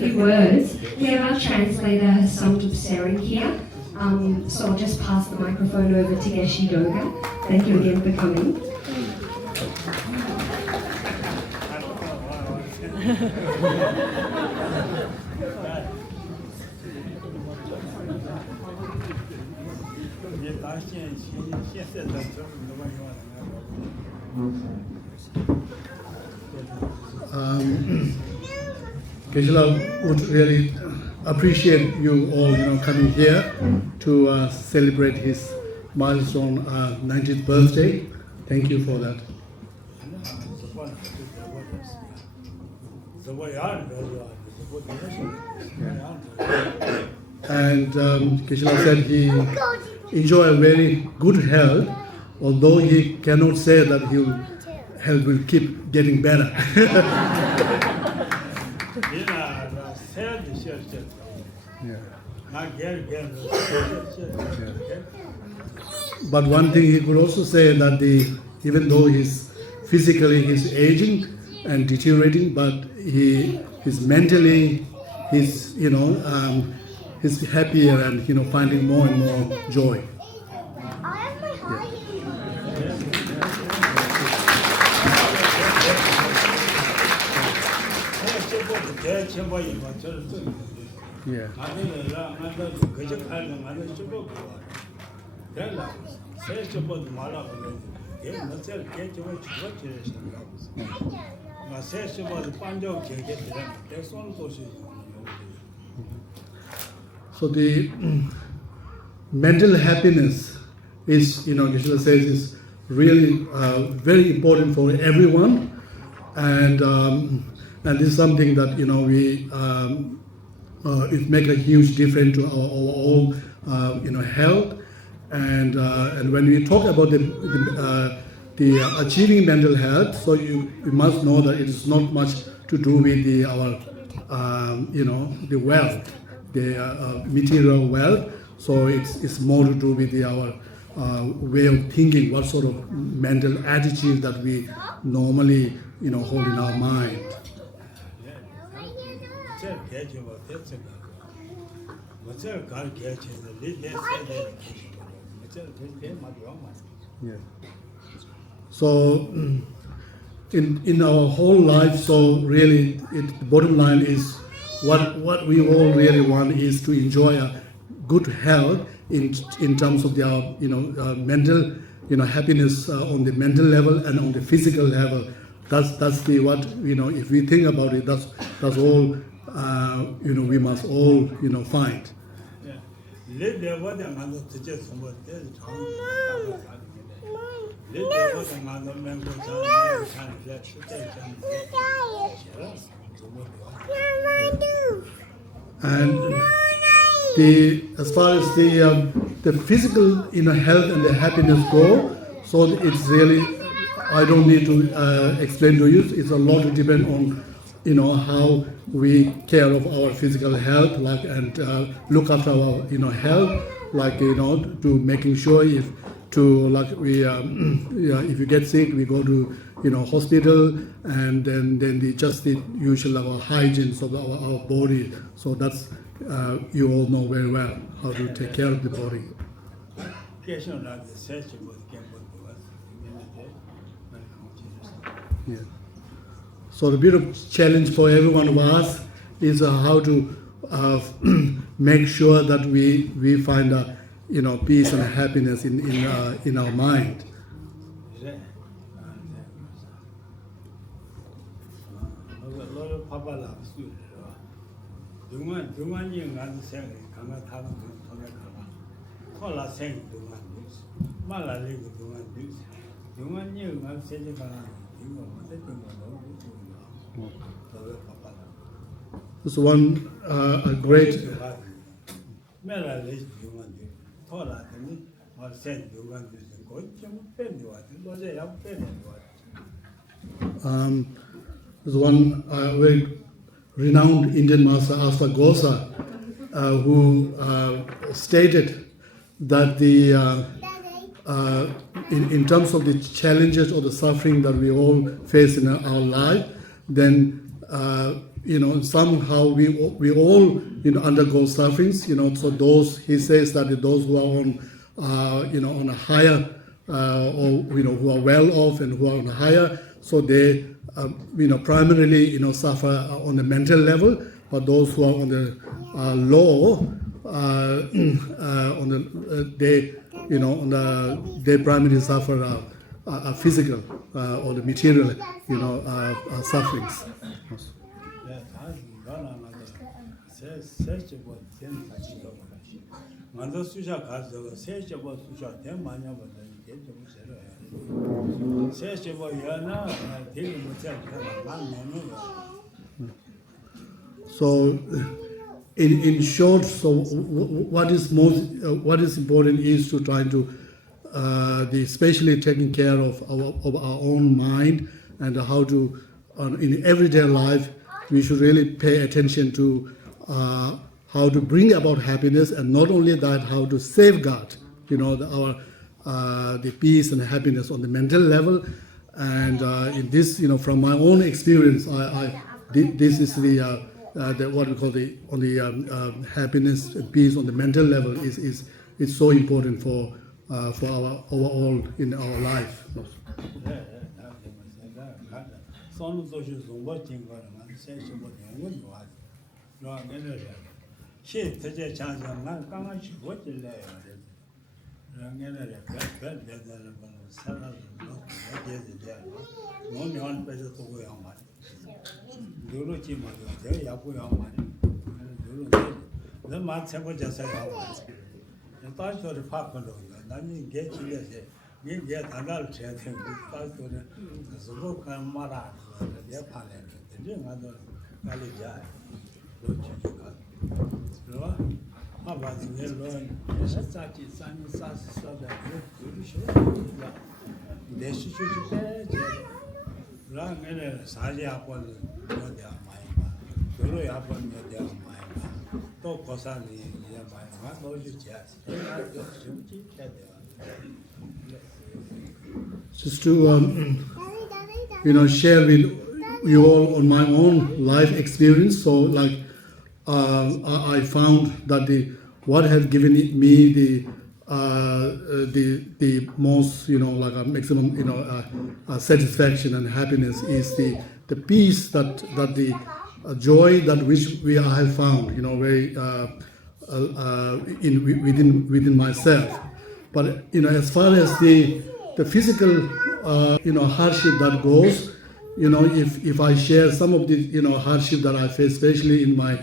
few words. We have our translator, Sandup Tsering, here. So I'll just pass the microphone over to Geshe Doga. Thank you again for coming. Geshela would really appreciate you all, coming here to celebrate his milestone 90th birthday. Thank you for that. And Geshela said he enjoy a very good health, although he cannot say that his health will keep getting better. But one thing he could also say that even though he's aging and deteriorating, but he's mentally he's happier and finding more and more joy. Yeah. So the mental happiness is, Geshela says, is really very important for everyone, and this is something that it makes a huge difference to our overall health, and when we talk about the achieving mental health, so you must know that it is not much to do with our the wealth, the material wealth. So it's more to do with our way of thinking, what sort of mental attitude that we normally hold in our mind. Yeah. So in our whole life, so really the bottom line is what we all really want is to enjoy a good health in terms of our mental happiness on the mental level and on the physical level. That's the what if we think about it, that's all we must all find. And as far as the physical health and the happiness go, so it's really, I don't need to explain to you. It's a lot to depend on how we care of our physical health, and look after our health, to making sure if you get sick, we go to hospital, and then the usual our hygiene of our body. So that's you all know very well how to take care of the body. Yeah. So the bit of challenge for every one of us is how to make sure that we find peace and happiness in our mind. This one a great. There's one very renowned Indian master, Gosa, who stated that in terms of the challenges or the suffering that we all face in our life, then somehow we all undergo sufferings. So those, he says that those who are on a higher or who are well off and who are on a higher, so they primarily suffer on the mental level, but those who are on the low they primarily suffer physical or the material sufferings. So, in short, so what is important is to try to especially taking care of our own mind, and how to in everyday life we should really pay attention to how to bring about happiness, and not only that, how to safeguard the peace and happiness on the mental level. And in this, from my own experience, this is the what we call the happiness and peace on the mental level is so important for our overall in our life. Just to share with you all on my own life experience. So like I found that what has given me the most like a maximum satisfaction and happiness is the peace that the joy that which I have found very within myself. But as far as the physical hardship that goes, if I share some of the hardship that I faced, especially in my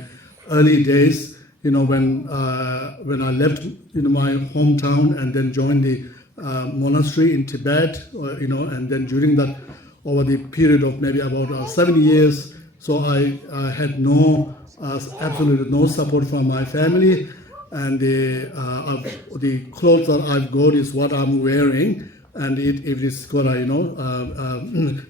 early days, when I left my hometown and then joined the monastery in Tibet, and then during that, over the period of maybe about 7 years, so I had absolutely no support from my family, and the clothes that I've got is what I'm wearing, and it is got a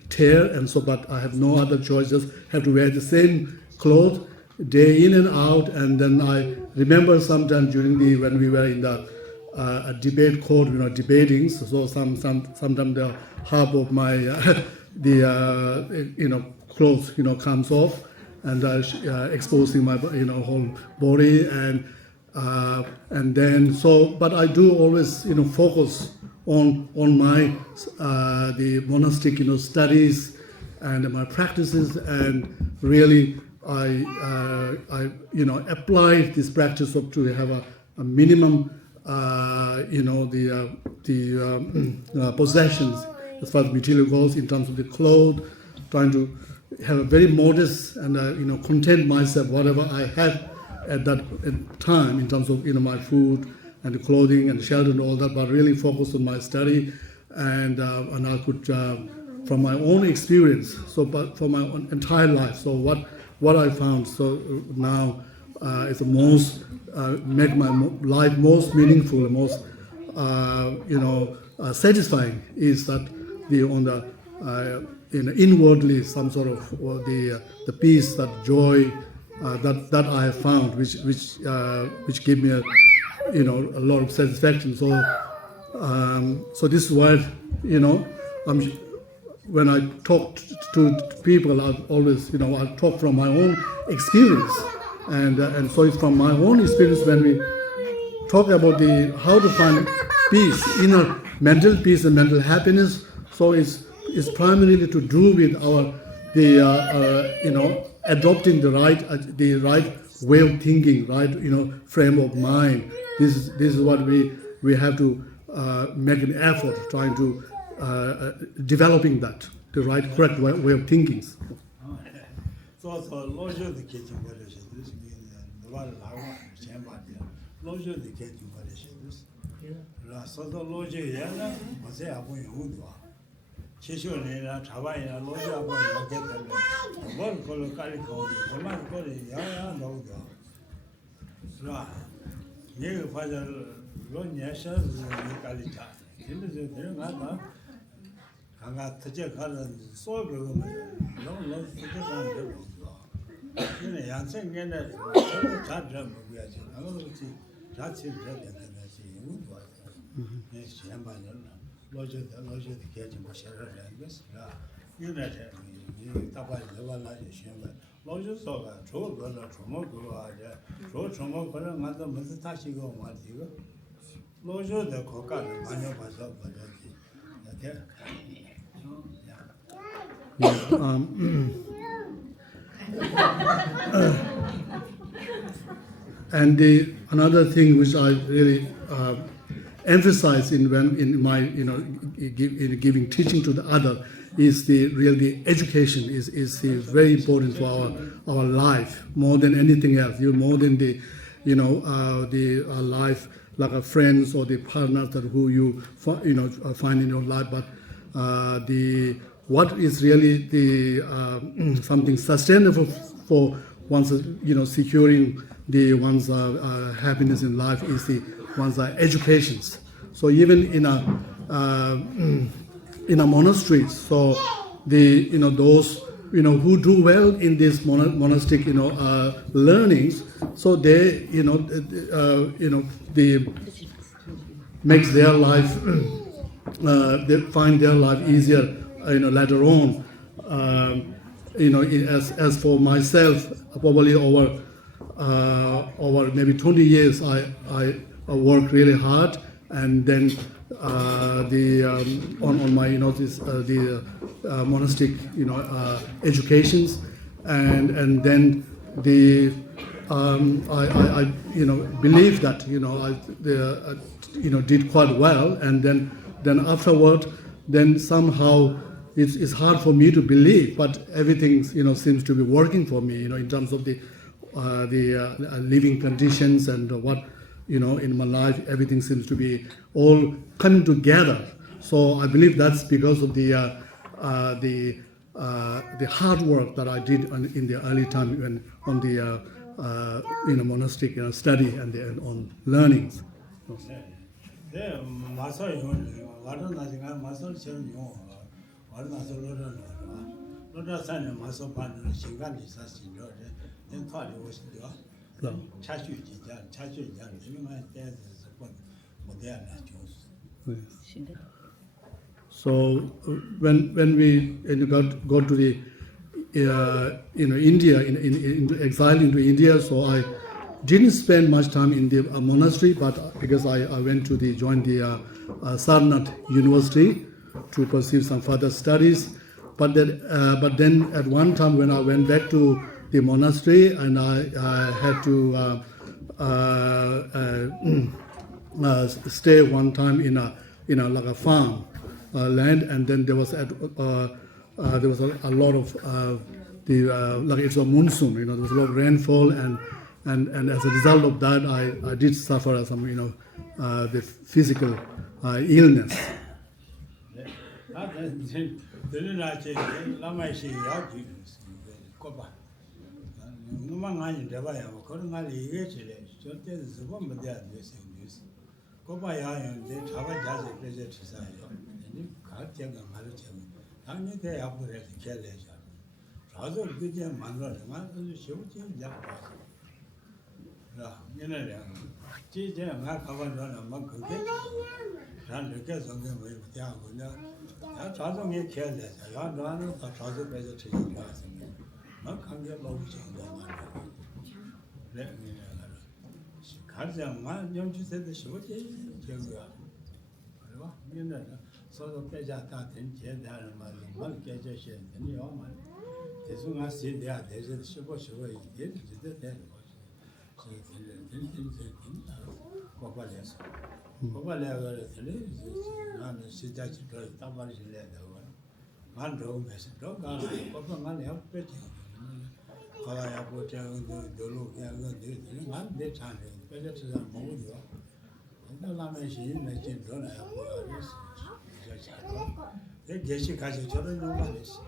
tear, and so, but I have no other choice, just have to wear the same clothes day in and out. And then I remember sometime when we were in the a debate court, debating, so sometimes the half of my clothes comes off, and exposing my whole body, and then but I do always focus on my the monastic studies and my practices, and really I apply this practice to have a minimum possessions as far as material goes, in terms of the clothes, trying to have a very modest and content myself whatever I have at that time, in terms of my food and the clothing and shelter and all that, but really focus on my study, and I could from my own experience, but for my own entire life. So what I found now is the most make my life most meaningful and most satisfying is that inwardly some sort of the peace, that joy that I have found, which gave me a lot of satisfaction. So this is what when I talk to people, I always, I talk from my own experience, and so it's from my own experience when we talk about how to find peace, inner mental peace and mental happiness. So it's primarily to do with adopting the right way of thinking, right, frame of mind. This is what we have to make an effort trying to developing that, the right, correct way of thinking. So logic the kitchen what is this mean the one I want to change about logic the kitchen what is this. So the logic yeah, was there when you do. Chishon na Hawaii logic about get them. One color calico, the man call it yeah, no. Right. You find a long yasha, Calita. In the thing, I got to check out and so good. Don't love to get on the road. You know, I'm saying that chat drum we are saying, I want to see that's it, and I see you. Yes, logic the catching was shared and this. You know, you tap the one like a shame. Logic so that troll brother, Tromo, troll Tromo, but another Mutashi go one year. Logic the coca, I know myself, but okay. And another thing which I really emphasize in my giving teaching to the other is the education is very important for our life more than anything else. More than the life like a friends or the partners that who you find in your life, but what is really the something sustainable for one's securing the one's happiness in life is the one's educations. So even in a monastery, so those who do well in this monastic learnings, so they they makes their life they find their life easier later on. As for myself, probably over maybe 20 years, I worked really hard, and then on my the monastic educations, and then I believe that I did quite well, and then afterward, then somehow it's hard for me to believe, but everything seems to be working for me in terms of the living conditions and what in my life, everything seems to be all coming together. So I believe that's because of the hard work that I did in the early time when on the monastic study and on learnings. 네, 마서 와도 나중에 마서 처럼 와도 나서 로다 산에 마서 받는 시간이 있었어요. 내 탈이 오시죠. 차슈지자 이만 때에서 모델을 줘. So when we go to the India in exile into India, so I didn't spend much time in the monastery, but because I went to join the Sandup University to pursue some further studies. But then at one time when I went back to the monastery, and I had to stay one time in a like a farm land, and then there was a lot of like it's a monsoon, there was a lot of rainfall, and as a result of that, I did suffer some the physical illness. 난 이렇게 성경 왜 대하고 그냥 자동에 캐야 나는 다 자동 배제 되는 거 같습니다. 관계 먹지 않는다. 네, 가장 연주세도 쉬워지 저기가. 그리고 얘는 서로 빼자 다 된제다는 말은 깨져셔야 되니요. 대중아 세대야 대전 쉬고 이게 진짜 되는 거지. 고발해서 고발해서 나는 진짜 집에 따발이래야 되고 만 로면서 너가 고발만 해 빼지 가야 보자 놀러 그냥 난내 차는 빼져서 먹어요 나라면 시내 집 돌아야 보여 내 계시 가지 저런 용만 했어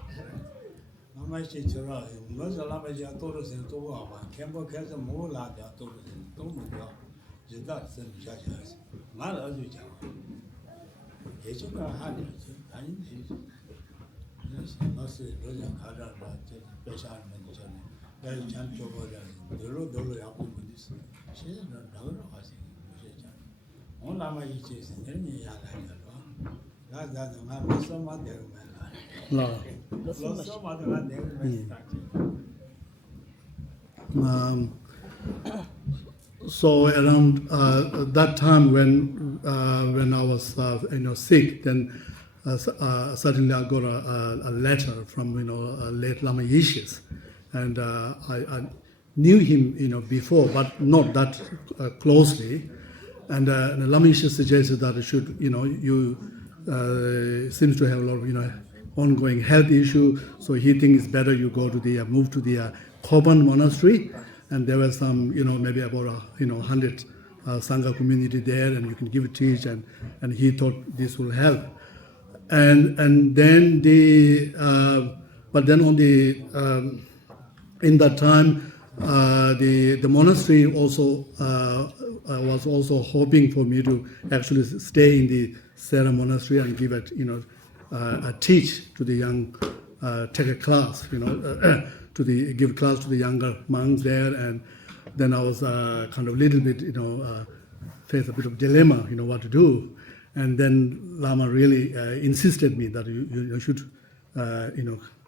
아마시 저라 무슨 라면이야 또르세 또 와봐 캠버에서 몰라야 또르세 또 먹어 진짜 생자자 말 아주 잘 예전에 하는 아닌데 나스 로자 가라라 배샤는 전에 내가 참 줘버려 놀러 야구 보니스 시는 나로 가지 뭐지 오늘 아마 이제 내년이 야가요 나도 나 무슨 말 되면 No. 무슨 말 되면 So around that time when I was sick, then suddenly I got a letter from late Lama Yishis, and I knew him before, but not that closely. And Lama Yishis suggested that I should you seems to have a lot of ongoing health issue, so he thinks it's better you go to the move to the Koban monastery. And there were some, maybe about 100 Sangha community there, and you can give a teach, and he thought this will help. And then but then on the in that time, the monastery also was also hoping for me to actually stay in the Sera monastery and give it, a teach to the young, take a class, give class to the younger monks there, and then I was kind of a little bit, face a bit of dilemma, what to do, and then Lama really insisted me that you should,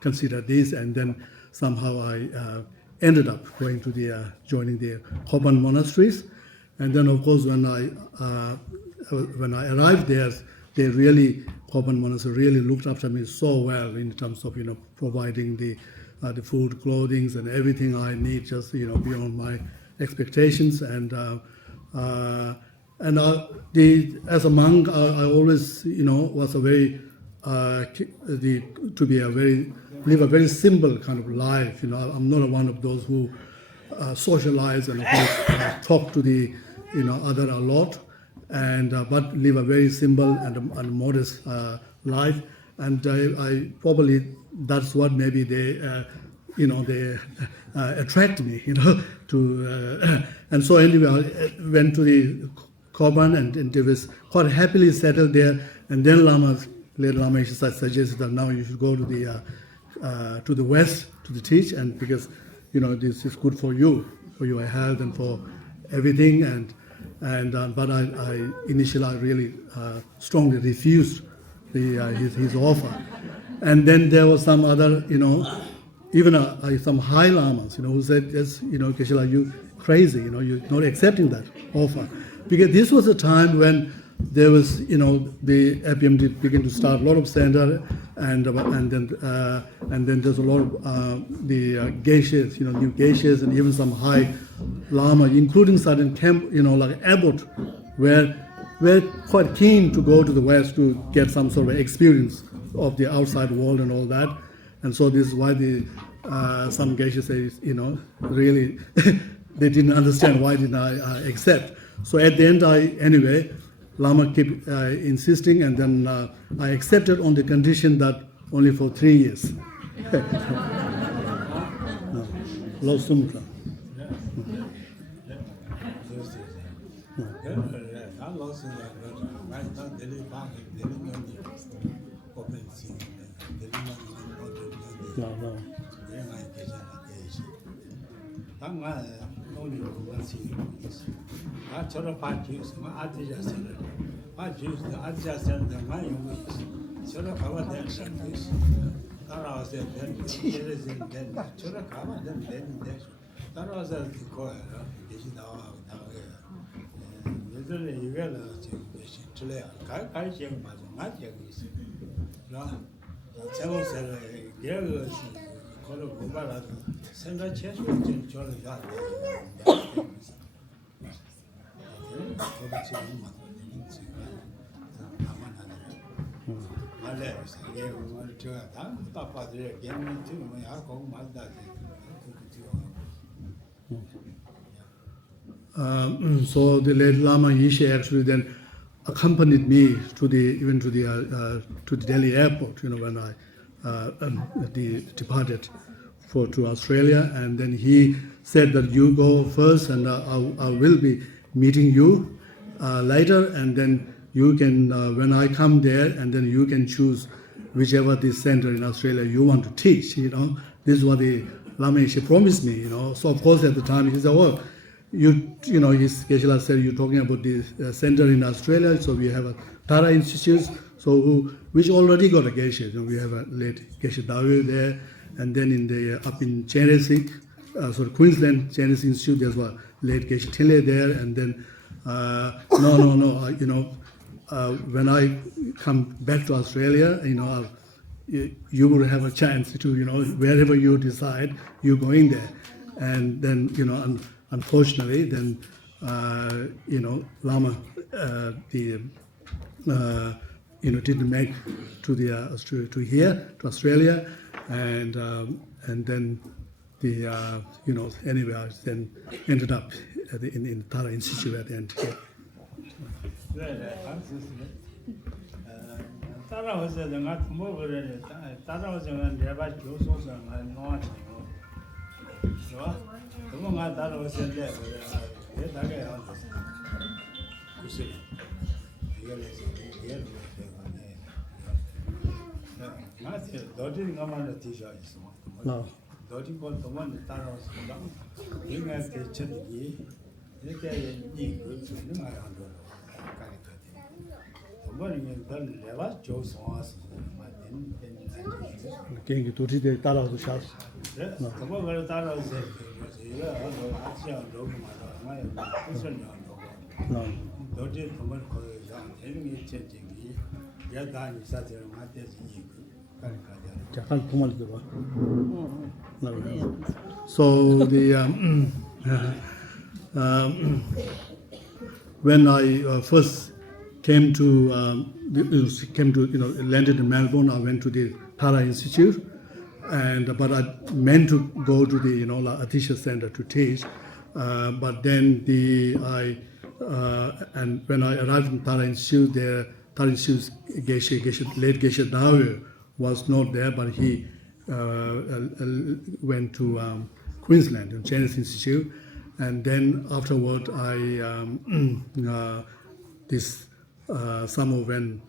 consider this, and then somehow I ended up going to the joining the Koban monasteries, and then of course when I arrived there, they really Koban monastery really looked after me so well in terms of providing the food, clothing, and everything I need, just beyond my expectations. And as a monk, I always was a very live a very simple kind of life. I'm not one of those who socialize and talk to the other a lot, and but live a very simple and modest life. And I probably that's what maybe they attract me, to and so anyway I went to the Koban and they was quite happily settled there. And then later Lama suggested that now you should go to the west to the teach, and because this is good for your health and for everything. But I initially really strongly refused his offer. And then there was some other, even some high lamas, who said, yes, Geshela, you crazy, you're not accepting that offer. Because this was a time when there was, the APMD began to start a lot of center, and then there's a lot of the Geshes, new Geshes, and even some high lama, including certain camp, like Abbot, were quite keen to go to the West to get some sort of experience of the outside world and all that. And so this is why some Geshe says, really, they didn't understand why didn't I accept. So at the end, Lama kept insisting, and then I accepted on the condition that only for 3 years. Lo sumka. So the late Lama Yeshe actually then accompanied me to the Delhi airport. When I departed to Australia, and then he said that you go first, and I will be meeting you later, and then you can when I come there, and then you can choose whichever the center in Australia you want to teach. This is what the Lama Yeshe promised me. So of course at the time he said, well. Geshela said, you're talking about the center in Australia, so we have a Tara Institute, which already got a Geshe. We have a late Geshe Doga there, and then up in Chenesik, Queensland Chinese Institute, there's a late Geshe Tile there, and then, when I come back to Australia, you will have a chance to, wherever you decide, you're going there. And then, unfortunately, then Lama didn't make to Australia, and then anyway I then ended up in the Tara Institute at the end. No. So when I first came to landed in Melbourne, I went to the Tara Institute, but I meant to go to the Atisha Center to teach, but then and when I arrived in Tara Institute, Tara Institute's late Geshe Doga was not there, but he went to Queensland in Chinese Institute, and then afterward this summer when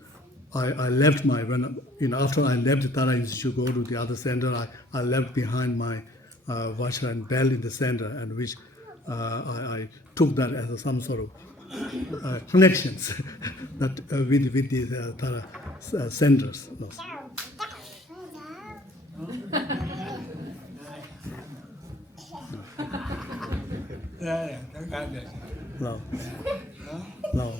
I left after I left the Tara Institute to go to the other center, I left behind my vajra and bell in the center, and which I took that as some sort of connections that with the Tara centers. No.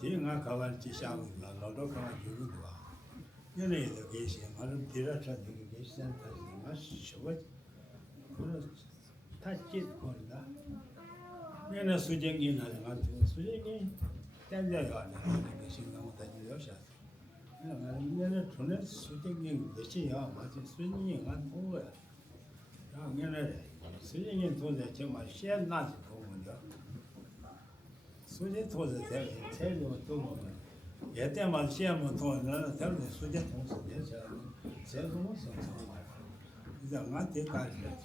Tinga kawan Chishamu, Lodo Kawan Yurua. You know the Geshe, Madam Tirata, the Geshe, much short. Touch it on that. You know, Sujing in Sujing, then they are Geshing out that you shot. You know, Tunet, Sujing in the Chia, but it's swinging on over. You know, swinging into the Chema, share not over. Sujit was a tell you two moments. Yet them on Shem told another tell the Sujit also, yes, sell most of the they're not take out yet.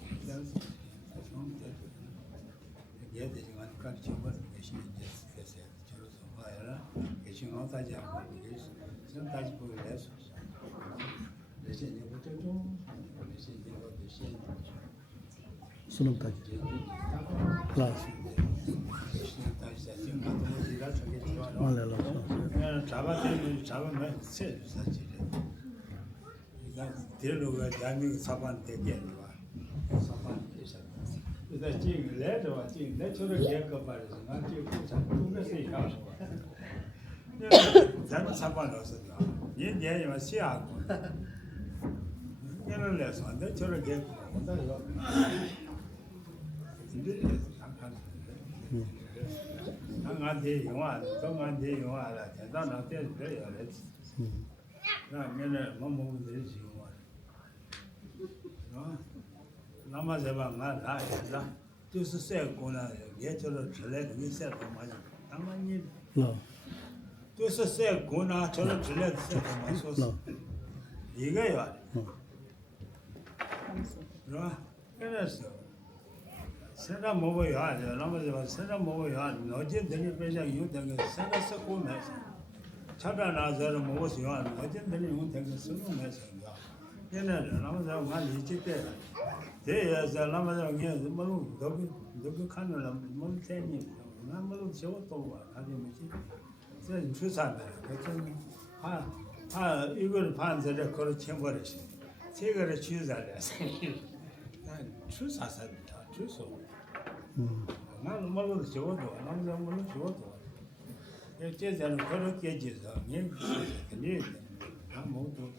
Yet they want to cut you, but she just said, fire, getting out of jam, sometimes put less. They said, what to do? They said, what they said. Sandup class. Senda mobo ya, lama senda mobo ya, nojin deni peja yu denga senda sako mes. Chada na zara mobo si ya, nojin deni yu denga sako mes ya. Yena lama zara ma li chite. De ya zara lama zara nge malu dogu kanu la malu teni. Na malu chewa towa kadi mechi. Sen chusa na. Ha igur pan zara koro chenpo reshi. Chegara chusa le. Chusa sa chuso. 나는 말로 적어도 남자 말로 적어도 제자는 그렇게 지서 네 아무도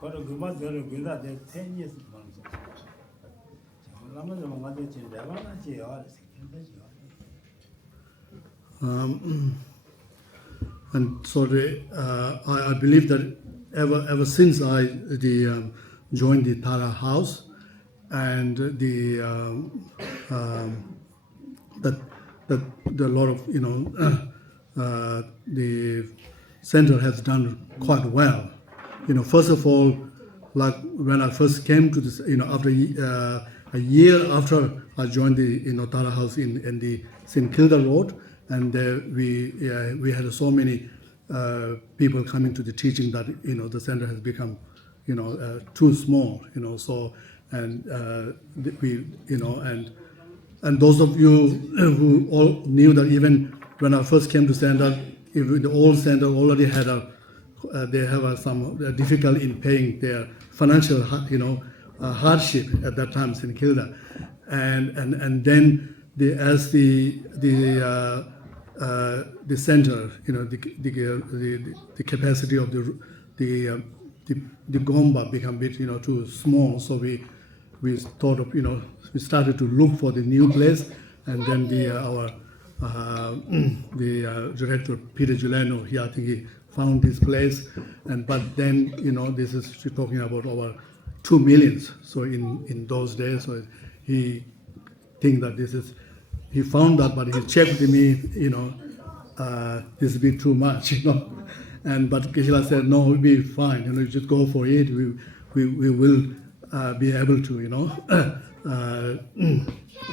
그런 그만 저를 그다 내 테니스 방송 남자 뭔가도 진짜 많아지요 And so I believe that ever since I joined the Tara house, and that a lot of the center has done quite well. First of all, like when I first came to this, after a year after I joined the Tara house in the St. Kilda Road, and we had so many people coming to the teaching that the center has become too small. So. And and those of you who all knew that even when I first came to Sandup, the old Sandup already had they have some difficulty in paying their financial hardship at that time in Kilda, and then as the center, the capacity of the Gomba became a bit too small, so we thought of we started to look for the new place, and then our director Peter Giuliano, I think he found this place, but then this is talking about over 2 million. So in those days, so he think that he found that, but he checked with me, this is a bit too much, but Geshela said no, we'll be fine, you just go for it. We will be able to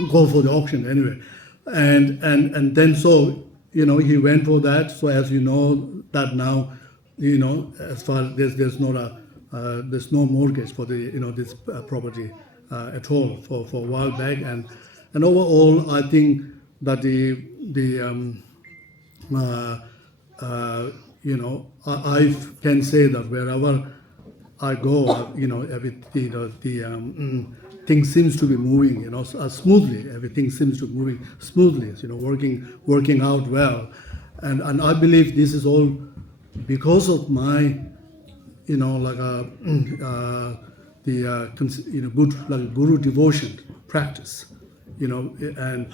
go for the auction anyway, and then so he went for that. So as you know that now, as far as there's no mortgage for the this property at all for a while back, and overall I think that I can say that wherever I go, things seems to be moving, smoothly. Everything seems to be moving smoothly, working out well, and I believe this is all because of my, good like guru devotion practice, and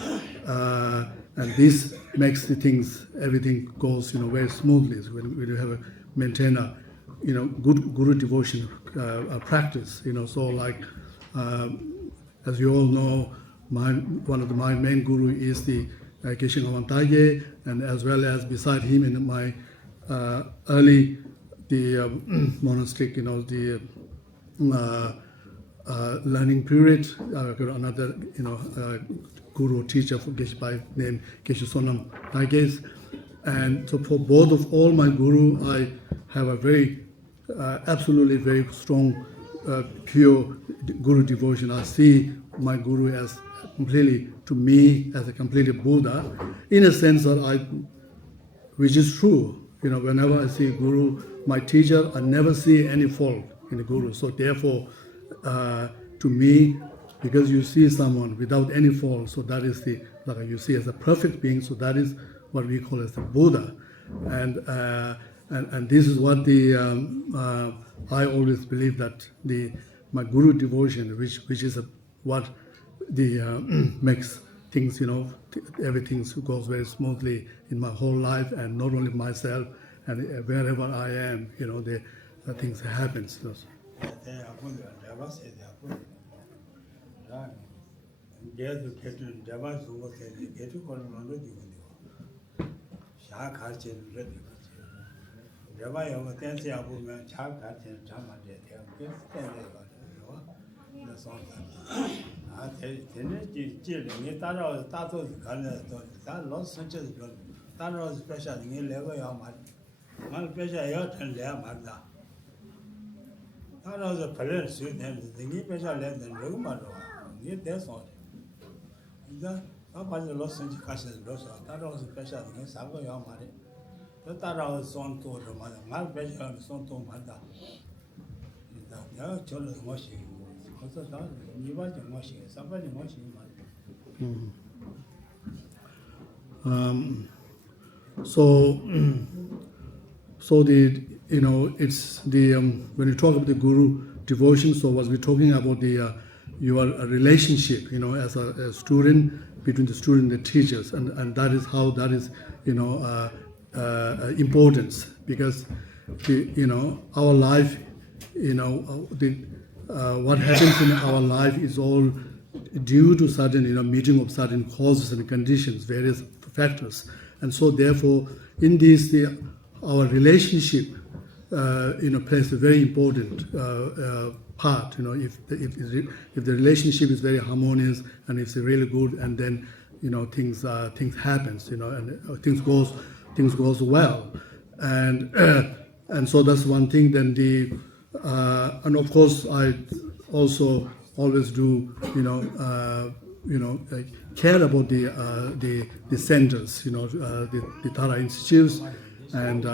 this makes everything goes very smoothly when you have maintain a good guru devotion practice. So like as you all know, one of my main guru is the Geshe Doga, and as well as beside him in my early monastic, the learning period, got another guru teacher for Geshe by name Geshe Doga, and so for both of all my guru, I have a very absolutely very strong pure guru devotion. I see my guru as completely, to me, as a completely Buddha, in a sense that which is true. Whenever I see guru, my teacher, I never see any fault in the guru. So therefore, to me, because you see someone without any fault, so that is like you see as a perfect being. So that is what we call as the Buddha, and this is what I always believe that my guru devotion, which is what makes things, everything goes very smoothly in my whole life, and not only myself, and wherever I am, the things happens. So it's when you talk about the guru devotion, so was we talking about your relationship, as a student, between the student and the teachers, and that is how that is importance, because our life, what happens in our life is all due to certain meeting of certain causes and conditions, various factors, and so therefore in this our relationship plays a very important part. If the relationship is very harmonious and it's really good, and then things happens, and things goes well, and so that's one thing. Then and of course I also always do care about the centers, the Tara Institutes, and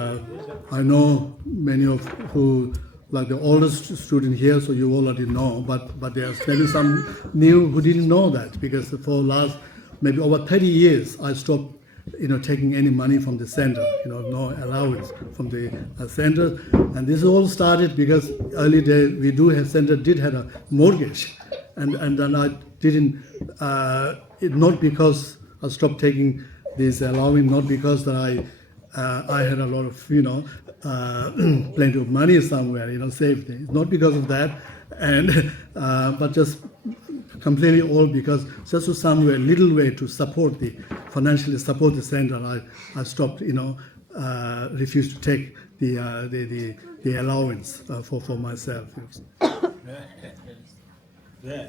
I know many of who, like the oldest student here, so you already know, but there's maybe some new who didn't know that, because for last maybe over 30 years I stopped taking any money from the center, no allowance from the center, and this all started because early days we did have a mortgage, and then I didn't, not because I stopped taking this allowance, not because that I had a lot of plenty of money somewhere, saved. It's not because of that, and but just completely all because just to somewhere little way to financially support the center, I stopped, refused to take the allowance for myself. Yeah.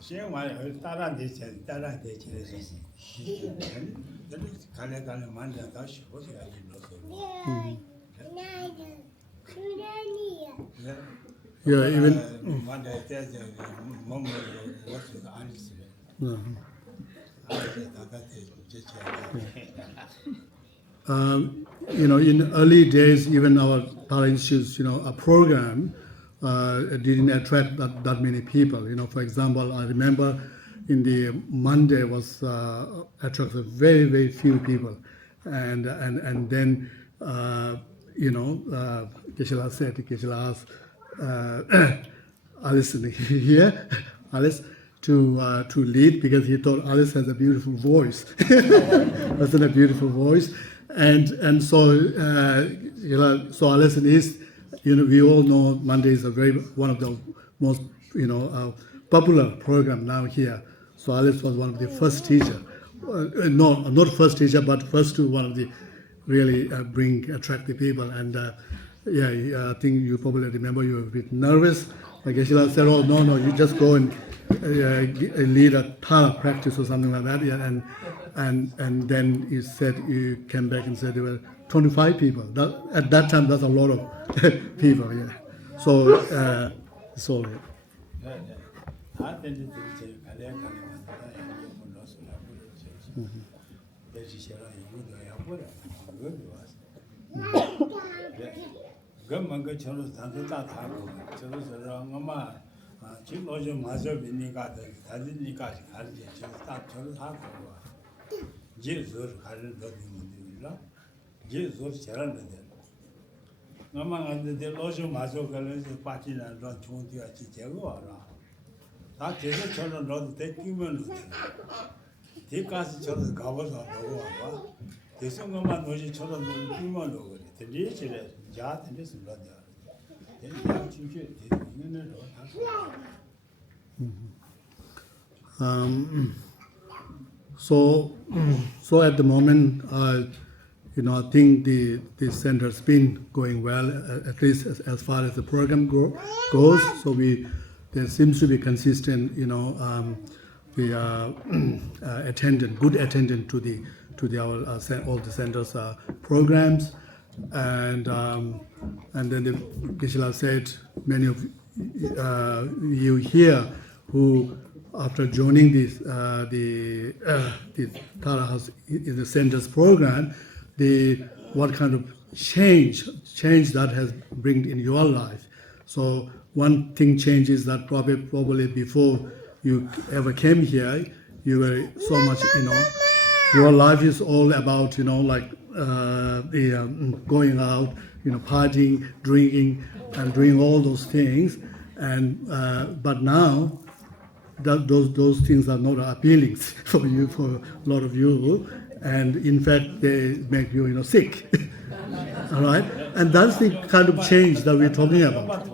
시행 말 따라 대체 해서 갈래 만나 다시 보세요. Yeah, even 만나 대체 몸을 what's 안 있어요. In early days, even our Tara Institute's, a program didn't attract that many people. For example, I remember in the Monday was attracted very, very few people, and then Geshela asked Alice here, Alice to lead because he thought Alice has a beautiful voice, wasn't a beautiful voice, and so so Alice is, we all know Monday is one of the most popular program now here. So Alice was one of the first teacher, no, not first teacher, but first to one of the really attract the people. And I think you probably remember you were a bit nervous. Like Geshela said, oh no, you just go and lead a Tara practice or something like that. Yeah, and then you said you came back and said there were 25 people. At that time, that's a lot of people. Yeah, so it's all. 그만 그 저로 단도 다 타고 저로 엄마 지금 어제 마저 비니까 다니니까 가르치 저로 타고 제주도 가는 더 있는데라 제주도 잘하는데 엄마 안데 어제 마저 가면서 빠지는 런 좋은 데가 지제고 와라 다 제주 저로 넣어도 되기면 대가서 저로 가봐서 보고 와봐 대성엄마 너지 저로 넣으면 넣어 들리지래 So at the moment, I think the center's been going well, at least as far as the program goes. So there seems to be consistent, the good attendance to all the centers programs. And then the Geshela said, many of you here who, after joining the Tara House in the centers program, what kind of change that has bring in your life. So one thing changes that probably before you ever came here, you were so much, your life is all about, going out, partying, drinking, and doing all those things. And but now, those things are not appealing for a lot of you, and in fact they make you sick. All right, and that's the kind of change that we're talking about.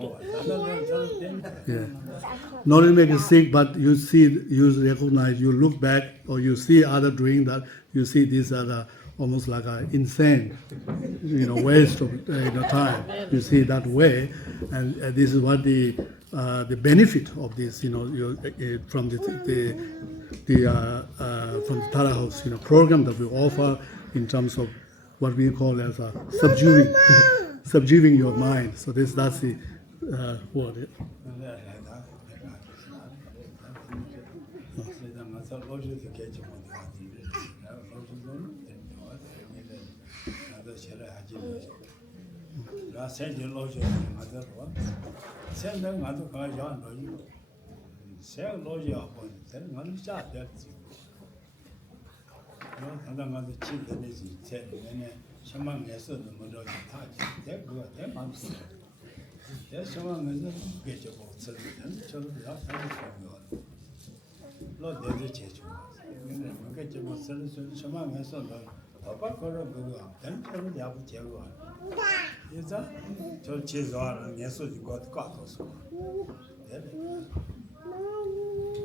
Yeah, not only make you sick, but you recognize, you look back, or you see others doing that. You see these are almost like an insane, waste of time. You see that way, and this is what the benefit of this, from the Tara House, program that we offer in terms of what we call as a subduing your mind. So that's the word.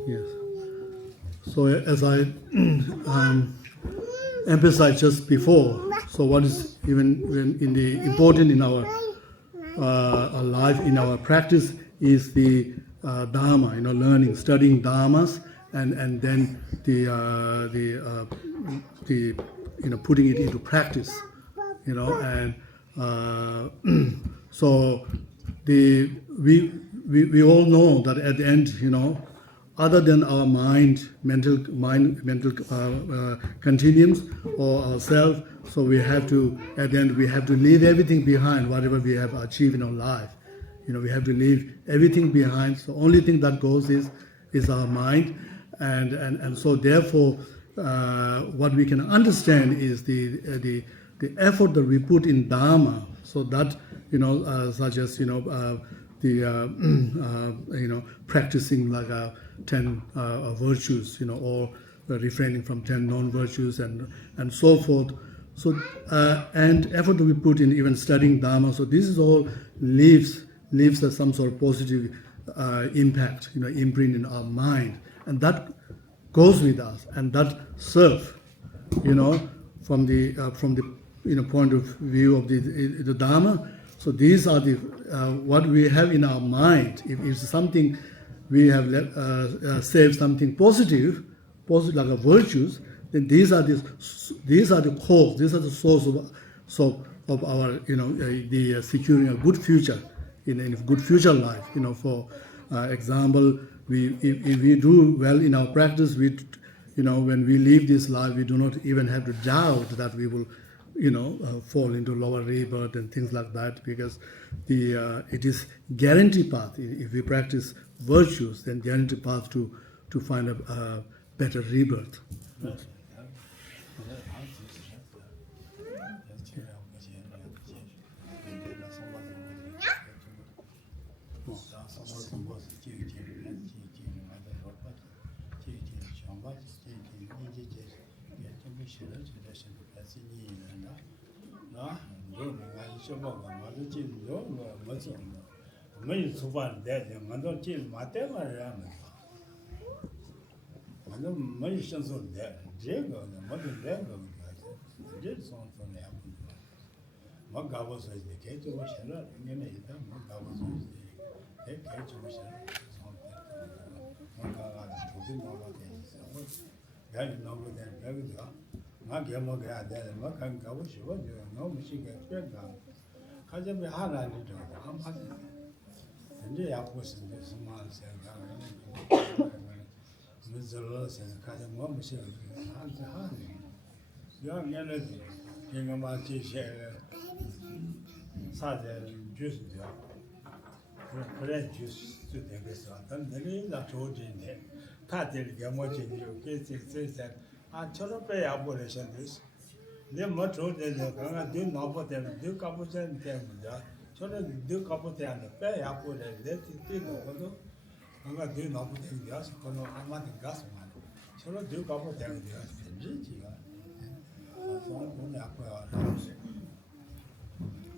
Yes. So as I emphasized just before, so what is even in the important in our life, in our practice, is the Dharma, learning, studying Dharmas, and then putting it into practice, and so we all know that at the end, other than our mental continuums or ourselves, so we have to, at the end, we have to leave everything behind, whatever we have achieved in our life. We have to leave everything behind. So only thing that goes is our mind, and so therefore, what we can understand is the effort that we put in Dharma, so that such as practicing like 10 virtues, or refraining from 10 non-virtues and so forth. So and effort that we put in even studying Dharma. So this is all leaves some sort of positive impact, imprint in our mind, and that goes with us, and that serves, from the point of view of the Dharma. So these are the what we have in our mind. If something we have saved something positive like a virtues, then these are the cause, these are the source of our the securing a good future in a good future life. For example, if we do well in our practice, when we leave this life, we do not even have to doubt that we will fall into lower rebirth and things like that, because it is guaranteed path. If we practice virtues, then guaranteed path to find a better rebirth. Yes.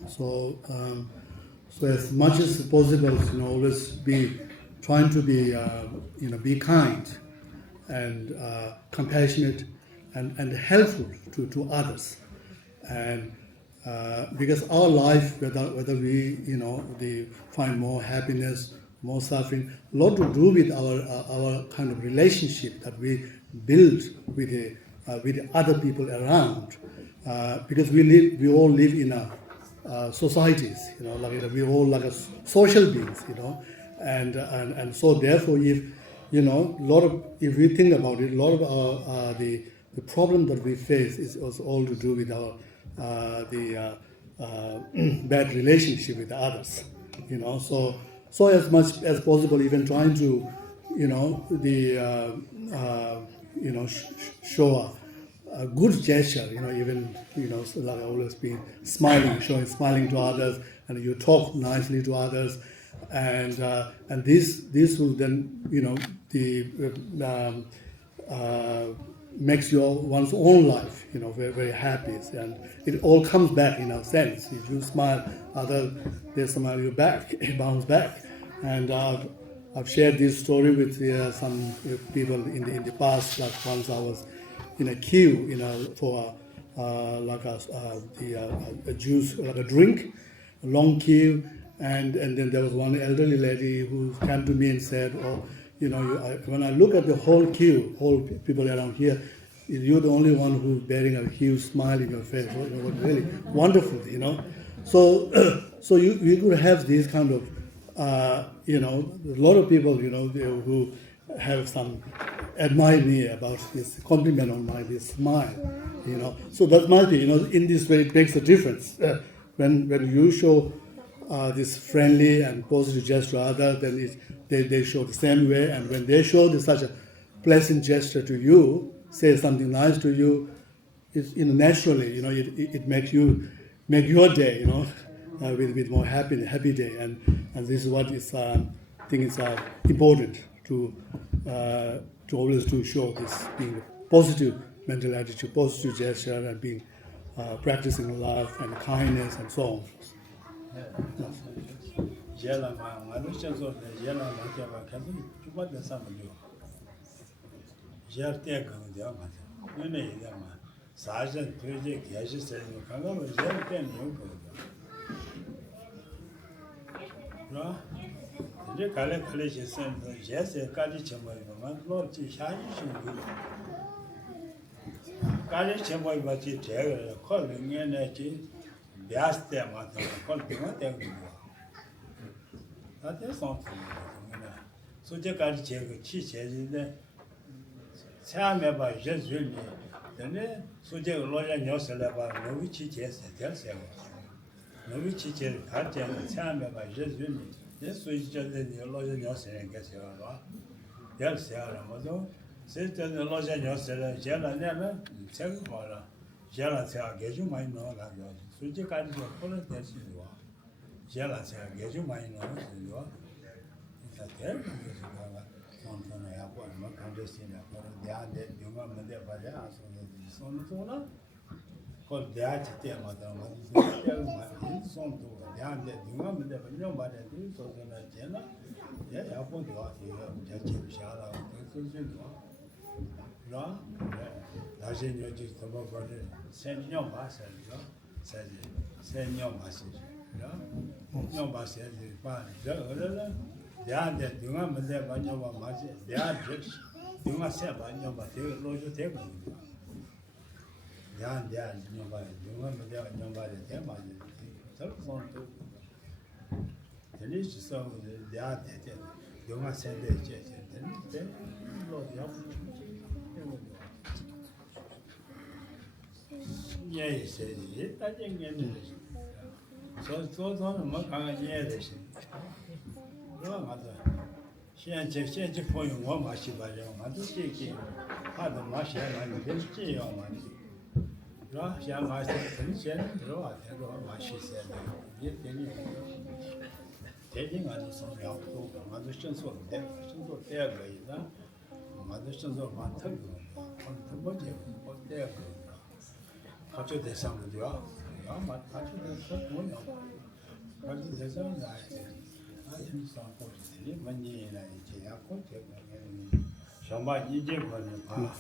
So as much as possible, always be trying to be be kind and compassionate and helpful to others, and because our life, whether we they find more happiness, more suffering, a lot to do with our kind of relationship that we build with the other people around, because we all live in societies, we all like a social beings, and so therefore, if if we think about it, a lot of the problem that we face is all to do with our bad relationship with others, so as much as possible, even trying to show a good gesture, even so like always be smiling to others, and you talk nicely to others, and this will then makes one's own life very, very happy, and it all comes back in a sense. If you smile, they smile you back, it bounce back. And I've shared this story with some people in the past. Like once I was in a queue for like a juice, like a drink, a long queue, And then there was one elderly lady who came to me and said, "Oh, when I look at the whole queue, whole people around here, you're the only one who's bearing a huge smile in your face. It was really wonderful, So, so you could have these kind of, a lot of people, who have some admire me about this compliment on this smile, So that might be, in this way, it makes a difference. When you show this friendly and positive gesture to others, then they show the same way. And when they show such a pleasant gesture to you, say something nice to you, it's, naturally, it makes your day, with more happy day. And this is what is, I think it's important to always to show this being positive mental attitude, positive gesture, and being practicing love and kindness and so on. Geshela ma ngadu so Geshela ma ke ba ka bi chuba de sa ma yo. Yer te ga de ma. Ne ya ma. Sa jen tu je Geshe se no ka ga yer te no ko. No? Je kale je sen je se ka ji chen ma ma lo ji sha ji shin gi. Ka ji chen ba ji te ko le nge ne ji bias te ma ta ko te ma te gi. That's something. So they got to check teachers in the time about just really. Then so they lawyer knows about no teachers and tells them. No teacher had time about just really. This was just the lawyer knows and gets your law. Yes, Sarah Mother. Since the lawyer knows that Geshela never tell for Geshela tell get you might know that. So they got to follow that you are. Geshela say, "Get you my nose, you are." It's a terrible music. Something I have one, not understand. They are dead, you are the Baja, so the son to her. Because they are to tell Madame, my son to her. They are dead, you are the nobody, so the Geshela. Yeah, I put you out here, Geshela, no, that's in your just about brother. Send your master, says it. Send your message. No, but says it, but they are that you are there by your message. They are rich. You must say by your material, Lord, you take them. They are there, nobody. You are there, nobody. Telephone to the least so they are dead. You must send their church. Then, Lord, yeah, he said it. I think it. So on the Makanga years. No matter. She and Jesse for you one mashi by your mother taking part of Mashi and Jesse on my. No, she and my sister, no, I think Mashi said, taking on some help to Mother Shins of death, Shins of their later, Mother Shins of Montagu, on the budget, what their how to the sound of your. How to the one of how to the sound I think some positive money in a contact. Somebody did one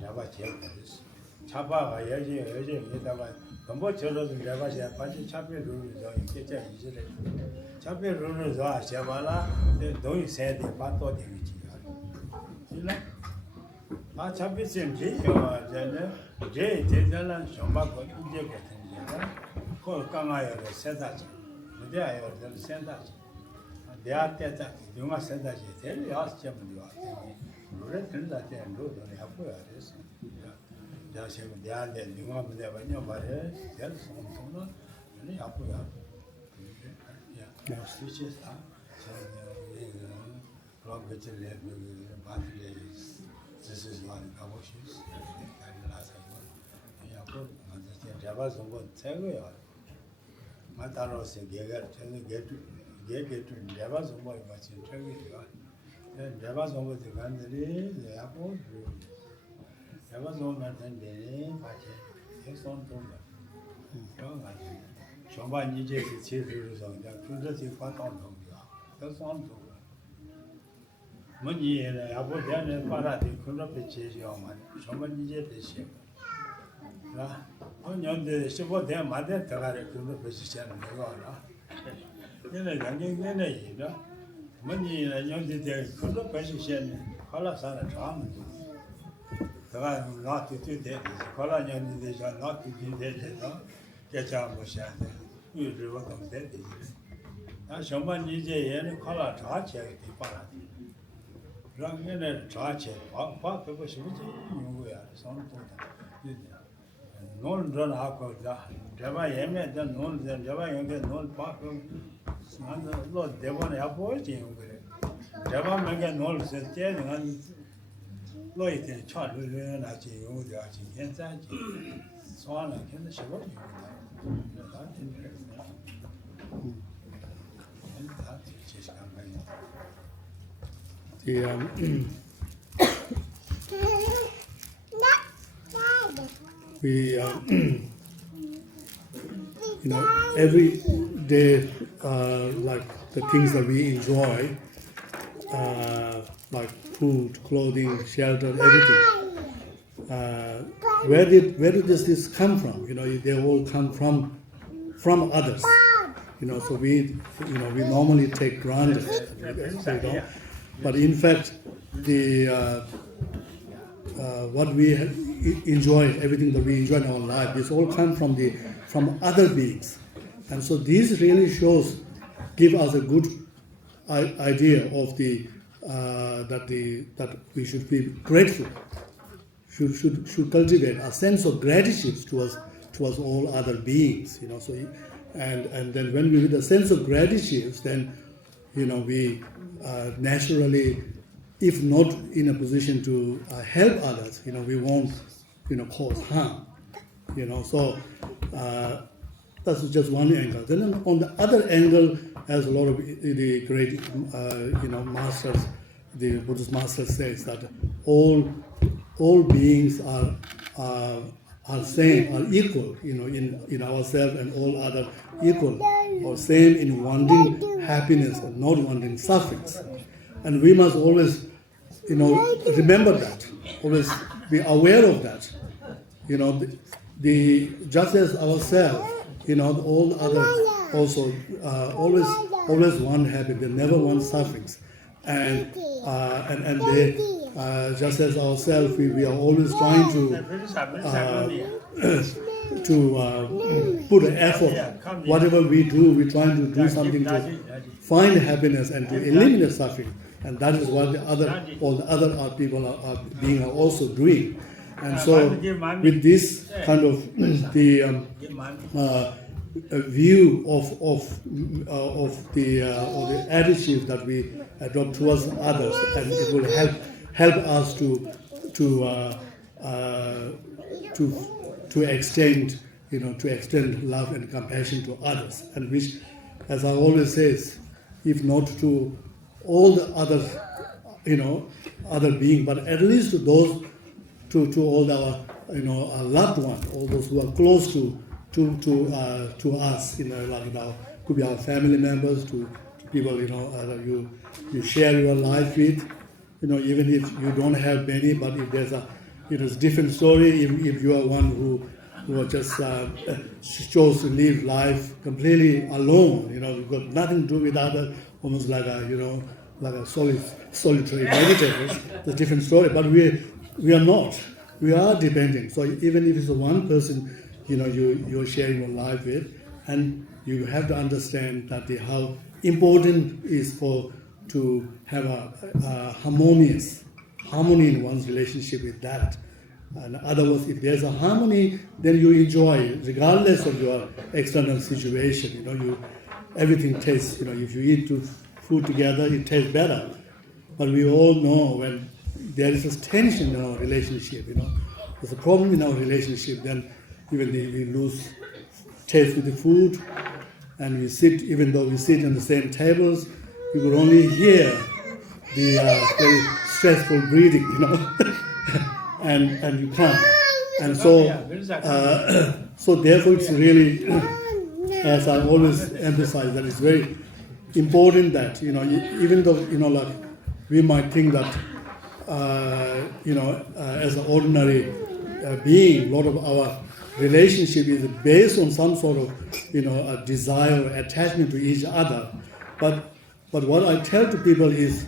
Java check this. Chapa, I the more children Java, but Chappy rules on kitchen easily. Chappy rules are Shavala, they don't say the part of the you know. I Chappy sent Jay did Shamba call Kanga said that. They are the send that. They are that you must send that. Tell you ask them you are written that they and do the Apu. Just they are there, you want to have nobody else, tell some and they Apu. Yeah, stitches are from which this is one emotions. Java Zongo Tego. Mataro said, get to Java Zongo, but in Trevor. Then Java Zongo the Gandhi, the apple, Java Zongo and the name, but it's on Tonga. Shamba Nijay is serious on the Krudazi Paton. That's on Tonga. Money and I put down a parati, could not be chasing on my Shamba Nijay this year. 언년데 15대 맞대 들어가래 그거 버시잖아 내가 얘네 양갱내네 이라 뭐니라 년대 그거 버시잖아 칼라사나 자면 내가 나한테 돼 칼라 년대 자 나한테 돼서 개차 뭐시야 유르와 동대 나 정말 이제 얘는 칼라 자체 봐라 그러면은 자체 봐 그거 심지 이거야 선도다 논전 하고 자 제가 예매된 논전 제가 연계 논 파고 나는 로 대본에 아버지 그래 제가 뭔가 논을 쓸때 난 로이트 차를 나지 요도 아지 괜찮지 소화는 괜찮은 식으로 나 진짜 다 제시한 거야 we every day like the things that we enjoy like food, clothing, shelter, everything. Where did this come from? They all come from others. So we normally take granted, but in fact the what we enjoy, everything that we enjoy in our life, this all comes from other beings, and so this really give us a good idea of that we should be grateful, should cultivate a sense of gratitude towards all other beings. So and then when we with a sense of gratitude, then we naturally, if not in a position to help others, we won't, cause harm. So that's just one angle. Then on the other angle, as a lot of the great, masters, the Buddhist masters says that all beings are same, are equal, in ourselves and all other equal, or same in wanting happiness and not wanting sufferings. And we must always, remember that, always be aware of that. Just as ourselves, all others also always want happiness, they never want sufferings. And they, just as ourselves, we are always trying to put an effort. Whatever we do, we're trying to do something to find happiness and to eliminate suffering. And that is what all the other people are also doing. And so, with this kind of view of the attitude that we adopt towards others, and it will help us to extend love and compassion to others, and which, as I always says, if not to all the other beings, but at least to those, to all our loved ones, all those who are close to us, could be our family members, to people you share your life with, even if you don't have many, but if there's a different story, if you are one who just chose to live life completely alone, you've got nothing to do with others, almost like a solitary meditators, it's a different story. But we are not. We are depending. So even if it's one person, you're sharing your life with, and you have to understand that how important it is to have a harmony in one's relationship with that. And otherwise, if there's a harmony, then you enjoy it, regardless of your external situation. Everything tastes. If you eat food together, it tastes better. But we all know when there is a tension in our relationship, there's a problem in our relationship, then even we lose taste with the food, and we sit, even though we sit on the same tables, we could only hear the very stressful breathing, and you can't. And so, so therefore it's really, as I always emphasize, that it's very important that, even though, we might think that, as an ordinary being, a lot of our relationship is based on some sort of, a desire or attachment to each other. But what I tell to people is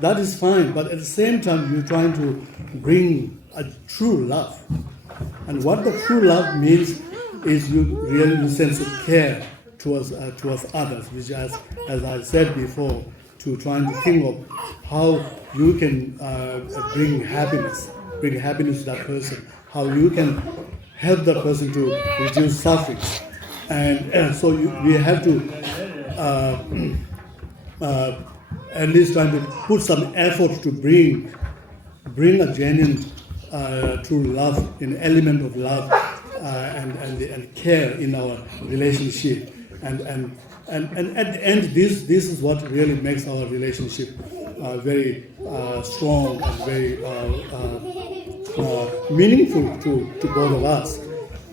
that is fine, but at the same time you're trying to bring a true love. And what the true love means is you really sense of care towards others, which as I said before, to trying to think of how you can bring happiness to that person, how you can help that person to reduce suffering. And so we have to at least try to put some effort to bring a genuine true love, an element of love and care in our relationship. And at the end, this is what really makes our relationship very strong and very meaningful to both of us.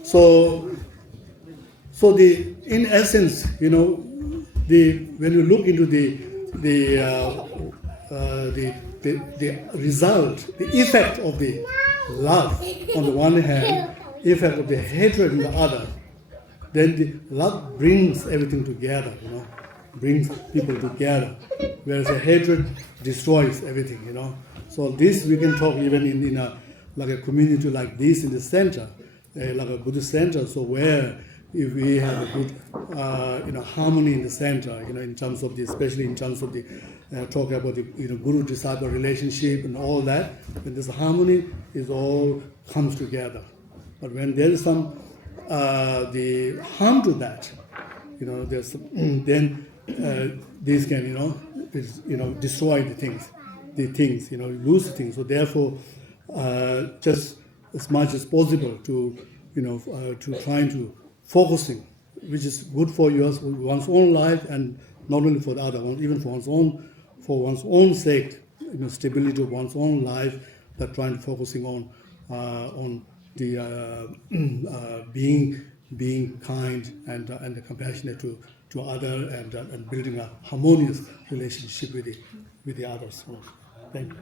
So in essence, when you look into the result, the effect of the love on the one hand, effect of the hatred on the other, then the love brings everything together, brings people together, whereas the hatred destroys everything, So this we can talk even in a like a community like this in the center, like a Buddhist center. So where if we have a good harmony in the center, in terms of the, especially in terms of the talking about the guru disciple relationship and all that, when this harmony is all comes together. But when there is some the harm to that, there's then these can destroy the things, lose the things. So therefore, just as much as possible to to trying to focusing, which is good for one's own life and not only for the other one, even for one's own sake, stability of one's own life, but trying to focusing on the being kind and compassionate to other and building a harmonious relationship with the others. Thank you.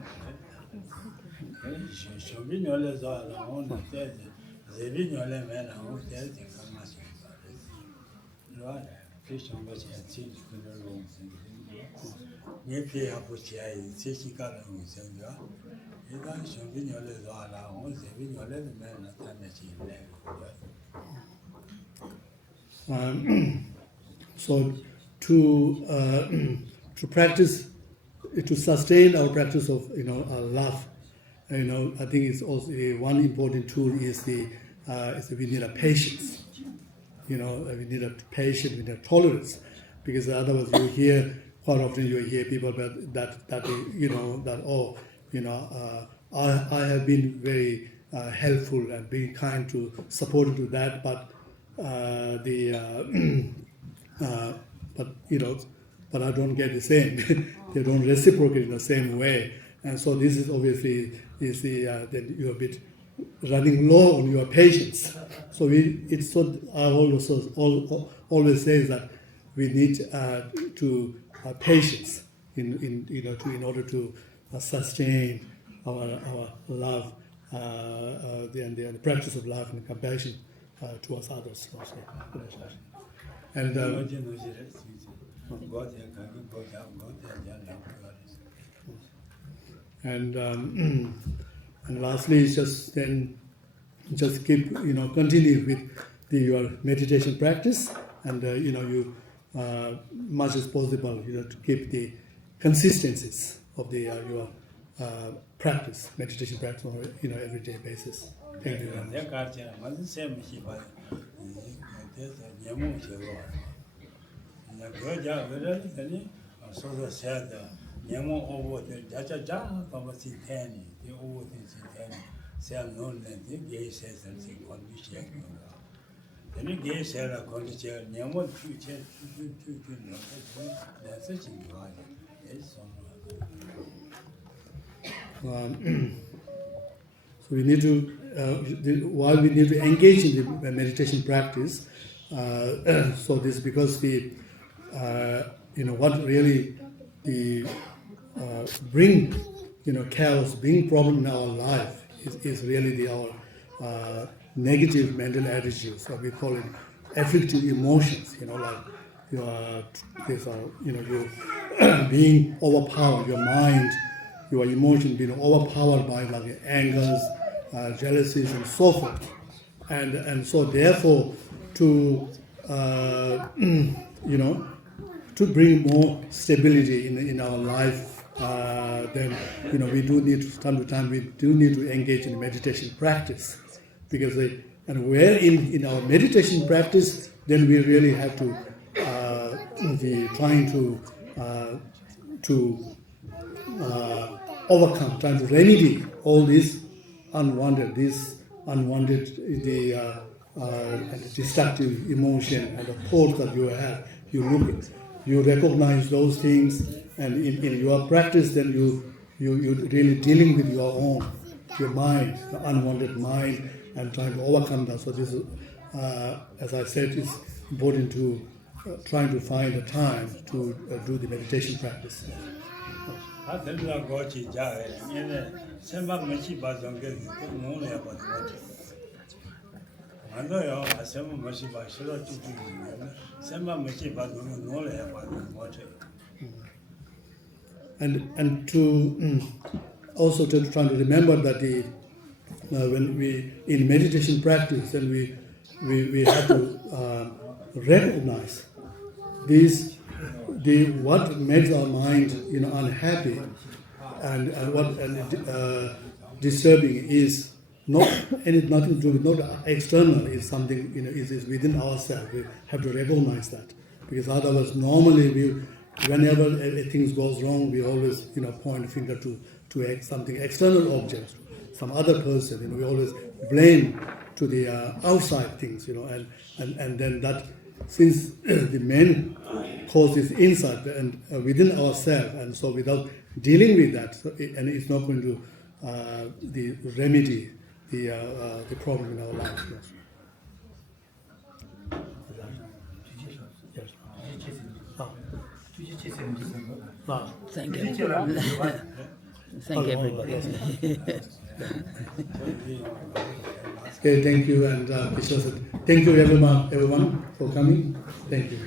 So to practice, to sustain our practice of love, I think it's also one important tool is we need a patience. We need a patience, we need a tolerance, because otherwise quite often you hear people that I have been very helpful and being kind to supportive to that, but but I don't get the same. They don't reciprocate in the same way, and so this is obviously then you're a bit running low on your patience. So I always say that we need to patience in order to sustain our love, the practice of love and compassion towards others. Also. And lastly, just keep continue with your meditation practice, and you much as possible to keep the consistencies of the your practice, meditation practice on everyday basis. Thank you very So we need to, while we need to engage in the meditation practice, so this is because what really bring chaos, bring problem in our life is really our negative mental attitudes, so we call it afflictive emotions. Like you are, you being overpowered, your mind, your emotion being overpowered by like angers, jealousies, and so forth. And so therefore, to to bring more stability in our life, then we do need to, time to time, we do need to engage in meditation practice, because and where in our meditation practice, then we really have to be trying to overcome, trying to remedy all these unwanted, and destructive emotion and the thoughts that you have. You recognize those things, and in your practice, then you really dealing with your mind, the unwanted mind, and trying to overcome that. So this is, as I said, it's important to trying to find a time to do the meditation practice. And to also to try to remember that when we in meditation practice, then we have to recognize what makes our mind unhappy, and disturbing is nothing to do with not external. Is something is within ourselves. We have to recognize that, because otherwise normally whenever things goes wrong, we always point a finger to something external object, some other person. We always blame to the outside things, and then that, since the main cause is inside and within ourselves, and so without dealing with that, and it's not going to remedy the problem in our life. Yes. Thank you. Thank everybody. Okay, thank you, and thank you everyone for coming. Thank you.